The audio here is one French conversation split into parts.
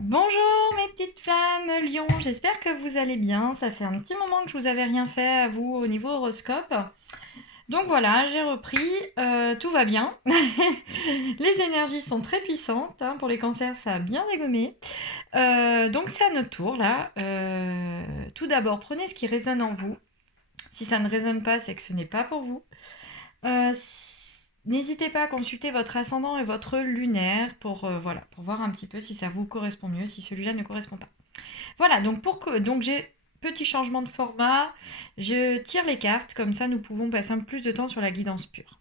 Bonjour mes petites flammes Lion, j'espère que vous allez bien. Ça fait un petit moment que je vous avais rien fait à vous au niveau horoscope. Donc voilà, j'ai repris, tout va bien. Les énergies sont très puissantes, hein, pour les cancers ça a bien dégommé. Donc c'est à notre tour là. Tout d'abord, prenez ce qui résonne en vous. Si ça ne résonne pas, c'est que ce n'est pas pour vous. N'hésitez pas à consulter votre ascendant et votre lunaire pour voir un petit peu si ça vous correspond mieux, si celui-là ne correspond pas. Voilà, donc j'ai petit changement de format. Je tire les cartes, comme ça nous pouvons passer un peu plus de temps sur la guidance pure.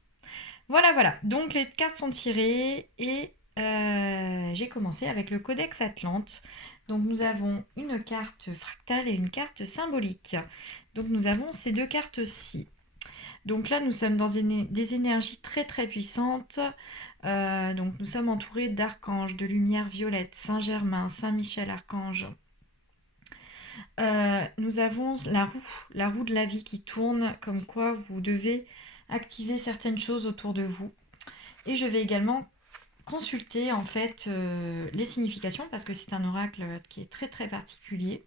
Voilà, voilà. Donc les cartes sont tirées et j'ai commencé avec le Codex Atlante. Donc nous avons une carte fractale et une carte symbolique. Donc nous avons ces deux cartes-ci. Donc là, nous sommes dans des énergies très très puissantes. Donc nous sommes entourés d'archanges, de lumière violette, Saint-Germain, Saint-Michel archange. Nous avons la roue de la vie qui tourne, comme quoi vous devez activer certaines choses autour de vous. Et je vais également consulter en fait les significations parce que c'est un oracle qui est très très particulier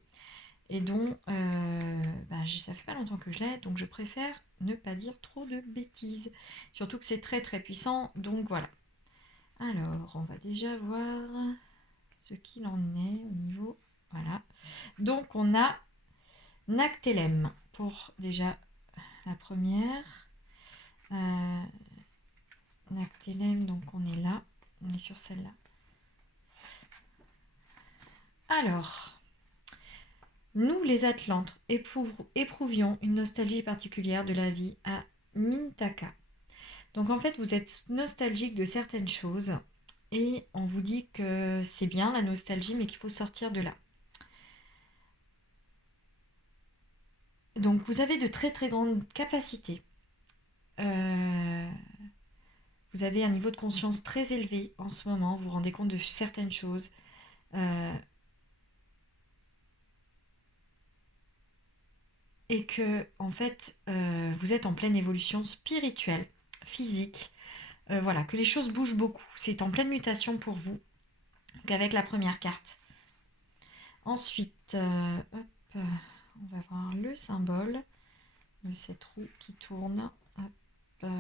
et dont ça fait pas longtemps que je l'ai, donc je préfère ne pas dire trop de bêtises. Surtout que c'est très très puissant, donc voilà. Alors, on va déjà voir ce qu'il en est au niveau... Voilà. Donc on a Nactélem pour déjà la première. Nactélem, donc on est là. On est sur celle-là. Alors, nous les Atlantes éprouvions une nostalgie particulière de la vie à Mintaka. Donc en fait, vous êtes nostalgique de certaines choses et on vous dit que c'est bien la nostalgie, mais qu'il faut sortir de là. Donc vous avez de très très grandes capacités. Vous avez un niveau de conscience très élevé en ce moment, vous vous rendez compte de certaines choses. Et que en fait vous êtes en pleine évolution spirituelle, physique, voilà, que les choses bougent beaucoup. C'est en pleine mutation pour vous. Donc avec la première carte. Ensuite, on va voir le symbole de cette roue qui tourne. Hop,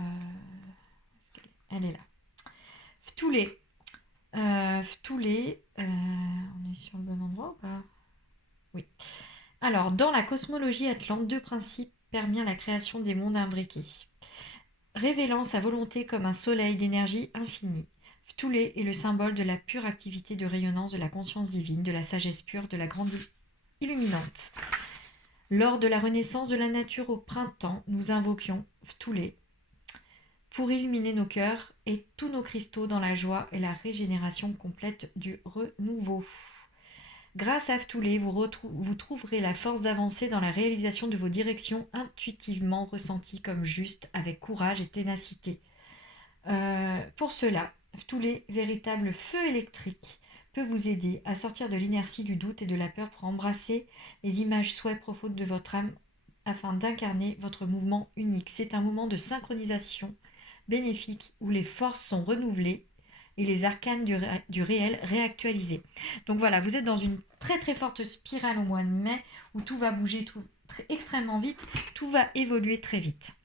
elle est là. Ftoulé. Ftoulé. On est sur le bon endroit ou pas? Oui. Alors, dans la cosmologie atlante, deux principes permirent la création des mondes imbriqués, révélant sa volonté comme un soleil d'énergie infinie. Ftoulé est le symbole de la pure activité de rayonnance de la conscience divine, de la sagesse pure, de la grande illuminante. Lors de la renaissance de la nature au printemps, nous invoquions Ftoulé pour illuminer nos cœurs et tous nos cristaux dans la joie et la régénération complète du renouveau. Grâce à Ftoulé, vous trouverez la force d'avancer dans la réalisation de vos directions intuitivement ressenties comme justes, avec courage et ténacité. Pour cela, Ftoulé, véritable feu électrique, peut vous aider à sortir de l'inertie du doute et de la peur pour embrasser les images souhaits profondes de votre âme afin d'incarner votre mouvement unique. C'est un moment de synchronisation bénéfique où les forces sont renouvelées et les arcanes du réel réactualisés. Donc voilà, vous êtes dans une très très forte spirale au mois de mai où tout va bouger extrêmement vite, tout va évoluer très vite.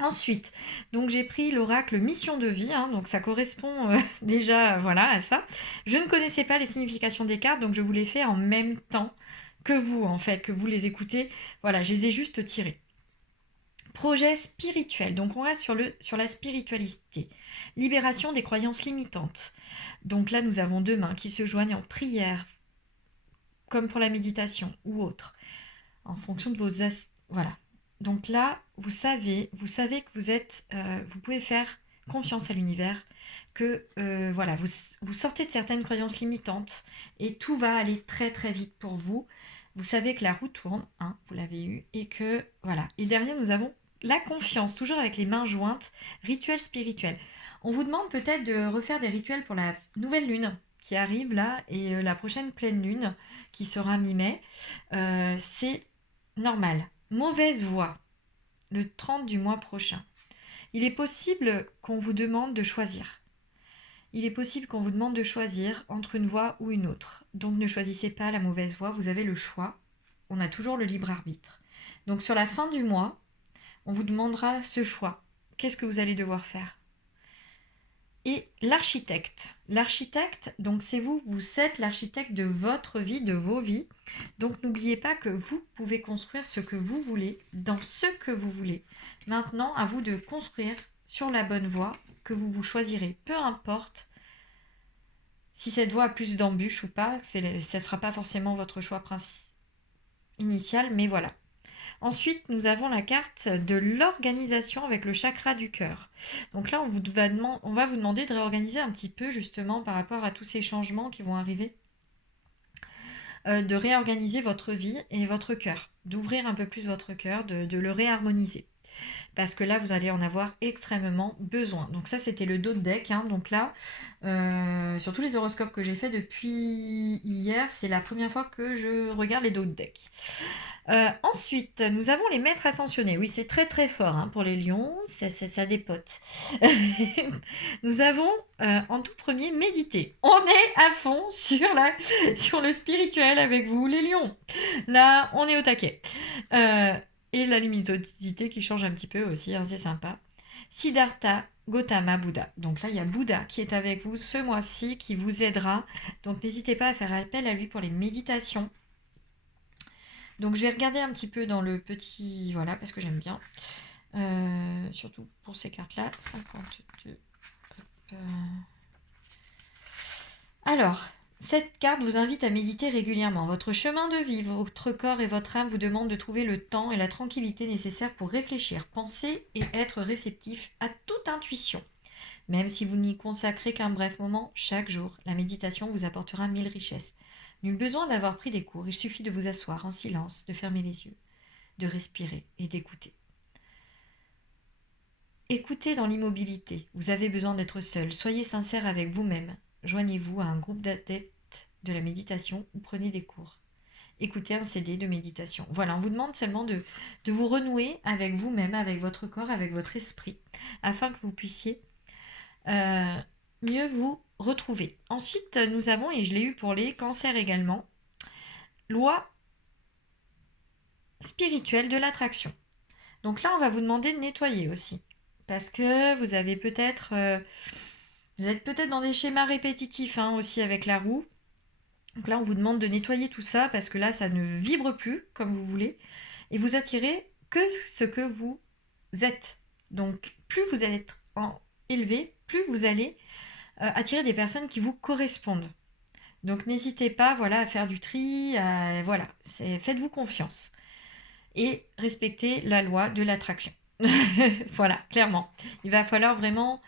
Ensuite, donc j'ai pris l'oracle mission de vie, hein, donc ça correspond déjà voilà, à ça. Je ne connaissais pas les significations des cartes, donc je vous les fais en même temps que vous, en fait, que vous les écoutez. Voilà, je les ai juste tirés. Projet spirituel, donc on reste sur la spiritualité. Libération des croyances limitantes. Donc là, nous avons deux mains qui se joignent en prière, comme pour la méditation ou autre, en fonction de vos... Voilà. Donc là, vous savez que vous pouvez faire confiance à l'univers, que voilà, vous sortez de certaines croyances limitantes et tout va aller très très vite pour vous. Vous savez que la roue tourne, hein, vous l'avez eu, et que voilà. Et derrière, nous avons la confiance, toujours avec les mains jointes, rituel spirituel. On vous demande peut-être de refaire des rituels pour la nouvelle lune qui arrive là et la prochaine pleine lune qui sera mi-mai. C'est normal. Mauvaise voie, le 30 du mois prochain. Il est possible qu'on vous demande de choisir. Il est possible qu'on vous demande de choisir entre une voie ou une autre. Donc ne choisissez pas la mauvaise voie, vous avez le choix. On a toujours le libre arbitre. Donc sur la fin du mois, on vous demandera ce choix. Qu'est-ce que vous allez devoir faire? Et l'architecte. L'architecte, donc c'est vous, vous êtes l'architecte de votre vie, de vos vies. Donc n'oubliez pas que vous pouvez construire ce que vous voulez, dans ce que vous voulez. Maintenant, à vous de construire sur la bonne voie que vous choisirez. Peu importe si cette voie a plus d'embûches ou pas, ça ne sera pas forcément votre choix initial, mais voilà. Ensuite, nous avons la carte de l'organisation avec le chakra du cœur. Donc là, on va vous demander de réorganiser un petit peu justement par rapport à tous ces changements qui vont arriver, de réorganiser votre vie et votre cœur, d'ouvrir un peu plus votre cœur, de le réharmoniser. Parce que là, vous allez en avoir extrêmement besoin. Donc ça, c'était le dos de deck. Hein. Donc là, sur tous les horoscopes que j'ai fait depuis hier, c'est la première fois que je regarde les dos de deck. Ensuite, nous avons les maîtres ascensionnés. Oui, c'est très très fort hein, pour les lions, ça dépote. Nous avons en tout premier méditer. On est à fond sur le spirituel avec vous, les lions. Là, on est au taquet. Et la luminosité qui change un petit peu aussi, hein, c'est sympa. Siddhartha Gautama Bouddha. Donc là, il y a Bouddha qui est avec vous ce mois-ci, qui vous aidera. Donc n'hésitez pas à faire appel à lui pour les méditations. Donc je vais regarder un petit peu dans le petit... Voilà, parce que j'aime bien. Surtout pour ces cartes-là. 52. Alors, cette carte vous invite à méditer régulièrement. Votre chemin de vie, votre corps et votre âme vous demandent de trouver le temps et la tranquillité nécessaires pour réfléchir, penser et être réceptif à toute intuition. Même si vous n'y consacrez qu'un bref moment chaque jour, la méditation vous apportera 1000 richesses. Nul besoin d'avoir pris des cours, il suffit de vous asseoir en silence, de fermer les yeux, de respirer et d'écouter. Écoutez dans l'immobilité, vous avez besoin d'être seul, soyez sincère avec vous-même. Joignez-vous à un groupe d'adeptes de la méditation ou prenez des cours. Écoutez un CD de méditation. Voilà, on vous demande seulement de vous renouer avec vous-même, avec votre corps, avec votre esprit, afin que vous puissiez mieux vous retrouver. Ensuite, nous avons, et je l'ai eu pour les cancers également, loi spirituelle de l'attraction. Donc là, on va vous demander de nettoyer aussi. Parce que vous avez peut-être... vous êtes peut-être dans des schémas répétitifs hein, aussi avec la roue. Donc là, on vous demande de nettoyer tout ça parce que là, ça ne vibre plus comme vous voulez. Et vous attirez que ce que vous êtes. Donc, plus vous allez être élevé, plus vous allez attirer des personnes qui vous correspondent. Donc, n'hésitez pas voilà, à faire du tri. Voilà, faites-vous confiance. Et respectez la loi de l'attraction. Voilà, clairement. Il va falloir vraiment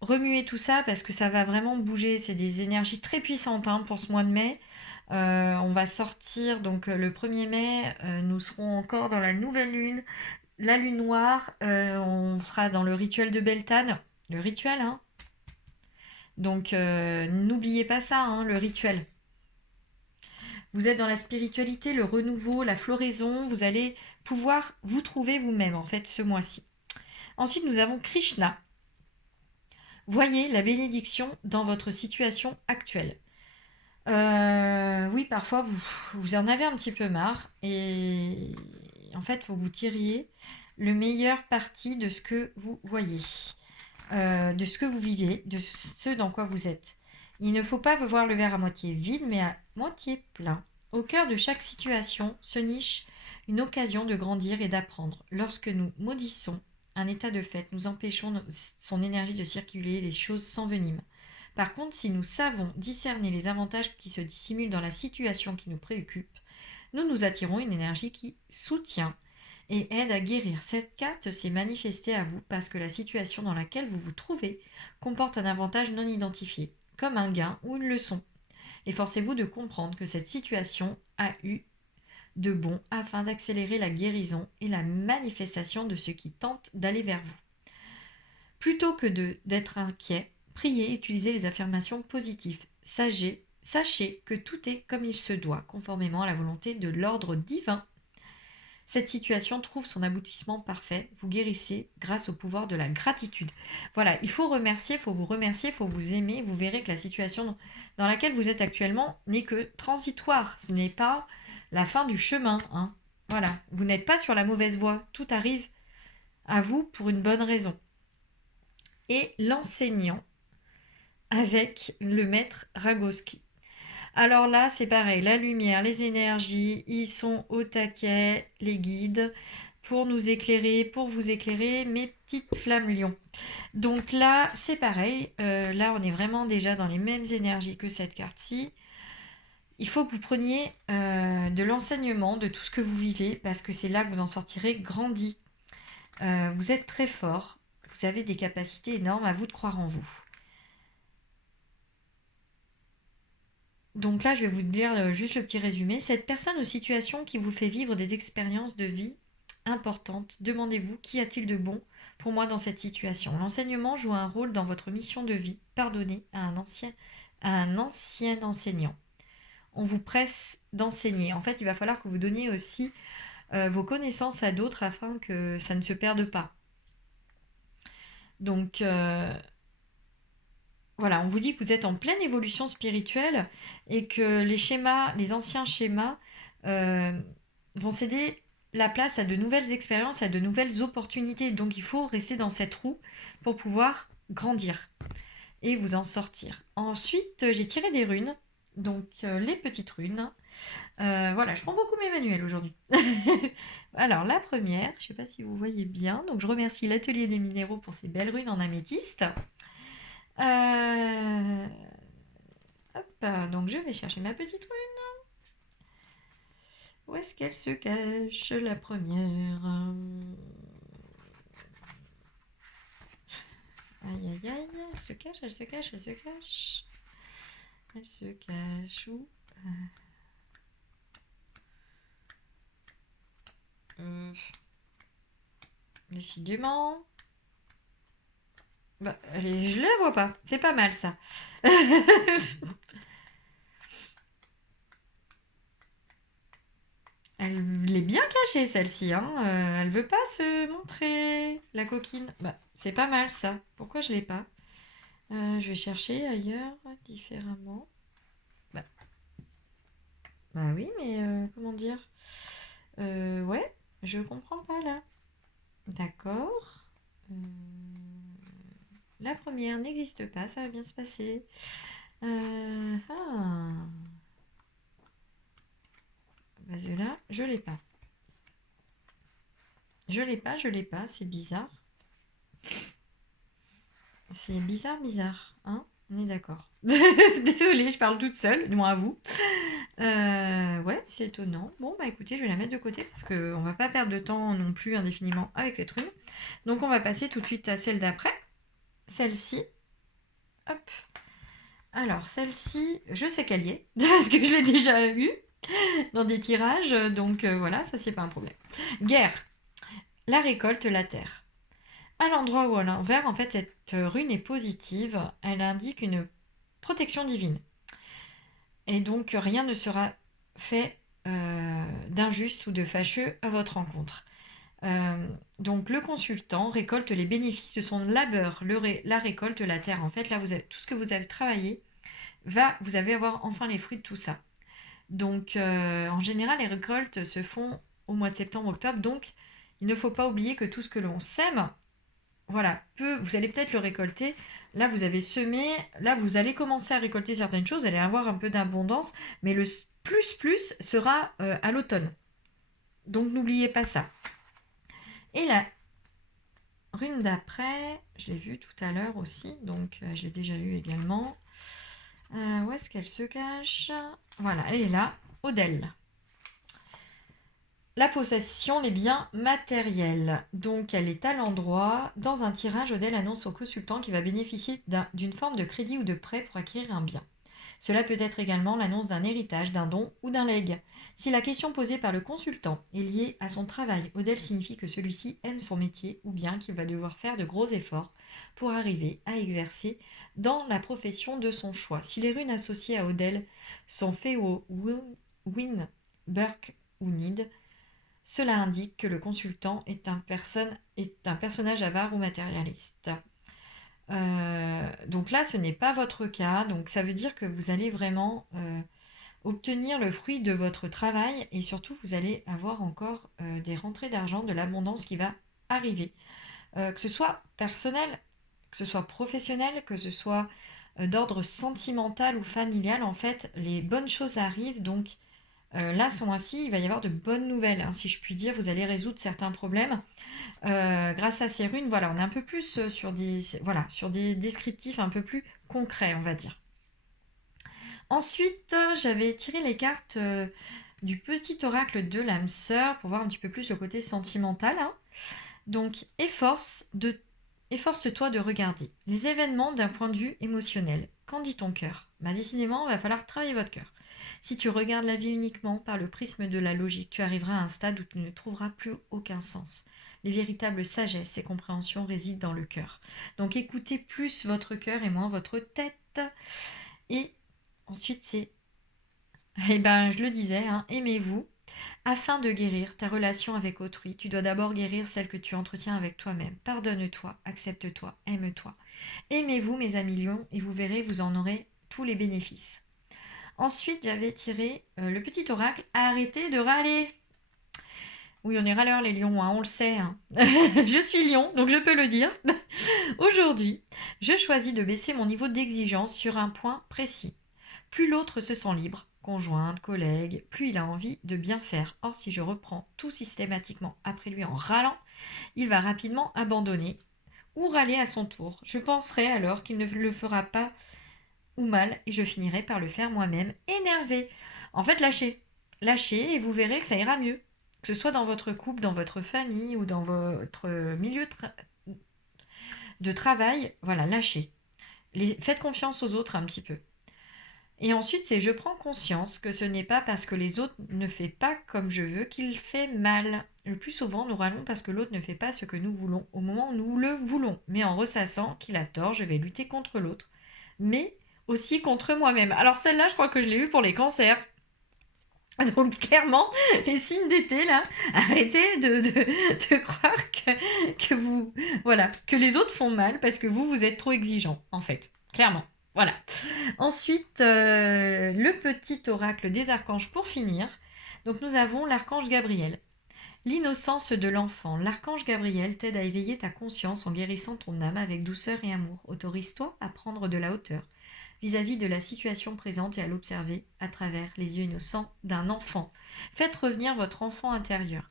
remuer tout ça parce que ça va vraiment bouger. C'est des énergies très puissantes hein, pour ce mois de mai. On va sortir donc le 1er mai. Nous serons encore dans la nouvelle lune. La lune noire. On sera dans le rituel de Beltane. Le rituel, hein. Donc n'oubliez pas ça, hein, le rituel. Vous êtes dans la spiritualité, le renouveau, la floraison. Vous allez pouvoir vous trouver vous-même en fait ce mois-ci. Ensuite, nous avons Krishna. Voyez la bénédiction dans votre situation actuelle. Oui, parfois vous en avez un petit peu marre et en fait, il faut que vous tiriez le meilleur parti de ce que vous voyez, de ce que vous vivez, de ce dans quoi vous êtes. Il ne faut pas voir le verre à moitié vide, mais à moitié plein. Au cœur de chaque situation se niche une occasion de grandir et d'apprendre. Lorsque nous maudissons un état de fait, nous empêchons son énergie de circuler, les choses s'enveniment. Par contre, si nous savons discerner les avantages qui se dissimulent dans la situation qui nous préoccupe, nous attirons une énergie qui soutient et aide à guérir. Cette carte s'est manifestée à vous parce que la situation dans laquelle vous vous trouvez comporte un avantage non identifié, comme un gain ou une leçon. Efforcez-vous de comprendre que cette situation a eu de bon afin d'accélérer la guérison et la manifestation de ce qui tente d'aller vers vous. Plutôt que d'être inquiet, priez et utilisez les affirmations positives. Sachez que tout est comme il se doit, conformément à la volonté de l'ordre divin. Cette situation trouve son aboutissement parfait. Vous guérissez grâce au pouvoir de la gratitude. Voilà, il faut remercier, il faut vous remercier, il faut vous aimer. Vous verrez que la situation dans laquelle vous êtes actuellement n'est que transitoire. Ce n'est pas la fin du chemin, hein. Voilà, vous n'êtes pas sur la mauvaise voie. Tout arrive à vous pour une bonne raison. Et l'enseignant avec le maître Ragoski. Alors là, c'est pareil, la lumière, les énergies, ils sont au taquet, les guides, pour nous éclairer, pour vous éclairer, mes petites flammes lions. Donc là, c'est pareil, là on est vraiment déjà dans les mêmes énergies que cette carte-ci. Il faut que vous preniez de l'enseignement de tout ce que vous vivez, parce que c'est là que vous en sortirez grandi. Vous êtes très fort, vous avez des capacités énormes, à vous de croire en vous. Donc là, je vais vous dire juste le petit résumé. Cette personne ou situation qui vous fait vivre des expériences de vie importantes, demandez-vous qu'y a-t-il de bon pour moi dans cette situation. L'enseignement joue un rôle dans votre mission de vie. Pardonnez à un ancien enseignant. On vous presse d'enseigner. En fait, il va falloir que vous donniez aussi vos connaissances à d'autres afin que ça ne se perde pas. Donc, voilà, on vous dit que vous êtes en pleine évolution spirituelle et que les anciens schémas euh, vont céder la place à de nouvelles expériences, à de nouvelles opportunités. Donc il faut rester dans cette roue pour pouvoir grandir et vous en sortir. Ensuite, j'ai tiré des runes, donc les petites runes. Voilà, je prends beaucoup mes manuels aujourd'hui. Alors la première, je ne sais pas si vous voyez bien, donc je remercie l'Atelier des Minéraux pour ces belles runes en améthyste. Hop, donc je vais chercher ma petite rune. Où est-ce qu'elle se cache, la première? Aïe aïe aïe, elle se cache, elle se cache, elle se cache. Elle se cache où? Décidément. Bah, allez, je la vois pas. C'est pas mal ça. Elle est bien cachée celle-ci, hein. Elle veut pas se montrer, la coquine. Bah, c'est pas mal ça. Pourquoi je l'ai pas? Je vais chercher ailleurs, différemment. Bah, bah oui, mais comment dire? Ouais, je comprends pas là. D'accord. La première n'existe pas, ça va bien se passer. Ah. Bah, là, je l'ai pas. Je l'ai pas, c'est bizarre. C'est bizarre, bizarre, hein? On est d'accord. Désolée, je parle toute seule, du moins à vous. Ouais, c'est étonnant. Bon, bah écoutez, je vais la mettre de côté parce qu'on va pas perdre de temps non plus indéfiniment avec cette rune. Donc on va passer tout de suite à celle d'après. Celle-ci. Hop. Alors, celle-ci, je sais qu'elle y est, parce que je l'ai déjà eue dans des tirages, donc voilà, ça c'est pas un problème. Guerre. La récolte, la terre. À l'endroit où à l'envers, en fait, cette rune est positive, elle indique une protection divine. Et donc, rien ne sera fait d'injuste ou de fâcheux à votre rencontre. Donc, le consultant récolte les bénéfices de son labeur, la récolte, la terre. En fait, là, tout ce que vous avez travaillé, vous allez avoir enfin les fruits de tout ça. Donc, en général, les récoltes se font au mois de septembre-octobre. Donc, il ne faut pas oublier que tout ce que l'on sème, voilà, vous allez peut-être le récolter. Là, vous avez semé. Là, vous allez commencer à récolter certaines choses. Vous allez avoir un peu d'abondance. Mais le plus sera à l'automne. Donc, n'oubliez pas ça. Et la rune d'après, je l'ai vue tout à l'heure aussi. Donc, je l'ai déjà eue également. Où est-ce qu'elle se cache? Voilà, elle est là. Odelle. La possession, les biens matériels. Donc, elle est à l'endroit. Dans un tirage, Odelle annonce au consultant qu'il va bénéficier d'une forme de crédit ou de prêt pour acquérir un bien. Cela peut être également l'annonce d'un héritage, d'un don ou d'un legs. Si la question posée par le consultant est liée à son travail, Odelle signifie que celui-ci aime son métier ou bien qu'il va devoir faire de gros efforts pour arriver à exercer dans la profession de son choix. Si les runes associées à Odelle sont Feo, Win, Burke ou Nid, Cela indique que le consultant est un personnage avare ou matérialiste. Donc là, ce n'est pas votre cas. Donc ça veut dire que vous allez vraiment obtenir le fruit de votre travail et surtout, vous allez avoir encore des rentrées d'argent, de l'abondance qui va arriver. Que ce soit personnel, que ce soit professionnel, que ce soit d'ordre sentimental ou familial, en fait, les bonnes choses arrivent. Donc là, ce mois-ci, il va y avoir de bonnes nouvelles, hein, si je puis dire. Vous allez résoudre certains problèmes. Grâce à ces runes, voilà, on est un peu plus sur des descriptifs un peu plus concrets, on va dire. Ensuite, j'avais tiré les cartes du petit oracle de l'âme sœur pour voir un petit peu plus le côté sentimental, hein. Donc, efforce-toi de regarder les événements d'un point de vue émotionnel. Qu'en dit ton cœur? Décidément, il va falloir travailler votre cœur. Si tu regardes la vie uniquement par le prisme de la logique, tu arriveras à un stade où tu ne trouveras plus aucun sens. Les véritables sagesse et compréhension résident dans le cœur. Donc écoutez plus votre cœur et moins votre tête. Et ensuite c'est, je le disais, hein, aimez-vous. Afin de guérir ta relation avec autrui, tu dois d'abord guérir celle que tu entretiens avec toi-même. Pardonne-toi, accepte-toi, aime-toi. Aimez-vous, mes amis lions, et vous verrez, vous en aurez tous les bénéfices. Ensuite, j'avais tiré le petit oracle. Arrêtez de râler. Oui, on est râleurs les lions, hein, on le sait, hein. Je suis lion, donc je peux le dire. Aujourd'hui, je choisis de baisser mon niveau d'exigence sur un point précis. Plus l'autre se sent libre, conjointe, collègue, plus il a envie de bien faire. Or, si je reprends tout systématiquement après lui en râlant, il va rapidement abandonner ou râler à son tour. Je penserai alors qu'il ne le fera pas ou mal et je finirai par le faire moi-même, énervé. En fait, lâchez. Lâchez et vous verrez que ça ira mieux. Que ce soit dans votre couple, dans votre famille ou dans votre milieu de travail, voilà, lâchez. Faites confiance aux autres un petit peu. Et ensuite, c'est je prends conscience que ce n'est pas parce que les autres ne font pas comme je veux qu'il fait mal. Le plus souvent, nous râlons parce que l'autre ne fait pas ce que nous voulons au moment où nous le voulons. Mais en ressassant qu'il a tort, je vais lutter contre l'autre. Mais aussi contre moi-même. Alors celle-là, je crois que je l'ai eue pour les cancers. Donc clairement, les signes d'été, là, arrêtez de croire que vous... Voilà, que les autres font mal parce que vous êtes trop exigeant, en fait. Clairement. Voilà. Ensuite, le petit oracle des archanges pour finir. Donc nous avons l'archange Gabriel. L'innocence de l'enfant. L'archange Gabriel t'aide à éveiller ta conscience en guérissant ton âme avec douceur et amour. Autorise-toi à prendre de la hauteur vis-à-vis de la situation présente et à l'observer à travers les yeux innocents d'un enfant. Faites revenir votre enfant intérieur.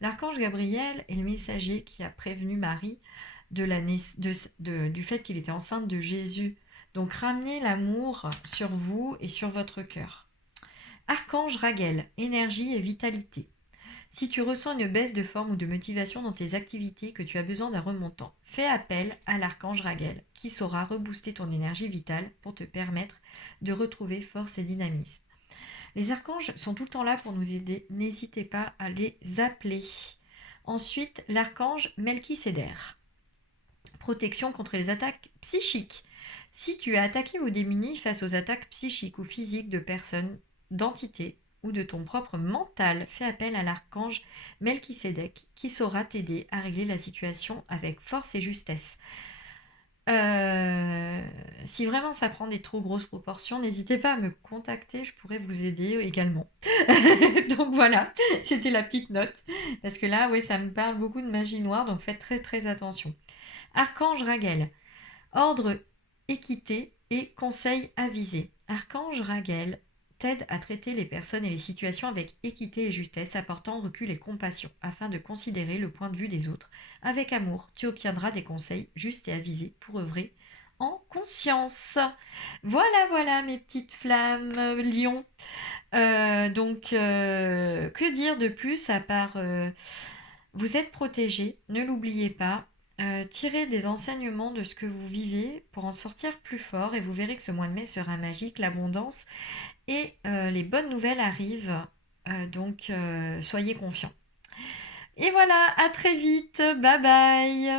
L'archange Gabriel est le messager qui a prévenu Marie du fait qu'il était enceinte de Jésus. Donc ramenez l'amour sur vous et sur votre cœur. Archange Raguel, énergie et vitalité. Si tu ressens une baisse de forme ou de motivation dans tes activités, que tu as besoin d'un remontant, fais appel à l'archange Raguel qui saura rebooster ton énergie vitale pour te permettre de retrouver force et dynamisme. Les archanges sont tout le temps là pour nous aider, n'hésitez pas à les appeler. Ensuite, l'archange Melchisédère. Protection contre les attaques psychiques. Si tu es attaqué ou démuni face aux attaques psychiques ou physiques de personnes, d'entités, ou de ton propre mental, fais appel à l'archange Melchisédek qui saura t'aider à régler la situation avec force et justesse. Si vraiment ça prend des trop grosses proportions, n'hésitez pas à me contacter, je pourrais vous aider également. Donc voilà, c'était la petite note. Parce que là, oui, ça me parle beaucoup de magie noire, donc faites très très attention. Archange Raguel, ordre, équité et conseil avisé. Archange Raguel t'aide à traiter les personnes et les situations avec équité et justesse, apportant recul et compassion, afin de considérer le point de vue des autres. Avec amour, tu obtiendras des conseils justes et avisés pour œuvrer en conscience. Voilà mes petites flammes, lions. Que dire de plus à part vous êtes protégés, ne l'oubliez pas. Tirez des enseignements de ce que vous vivez pour en sortir plus fort et vous verrez que ce mois de mai sera magique, l'abondance et les bonnes nouvelles arrivent, donc soyez confiants. Et voilà, à très vite, bye bye.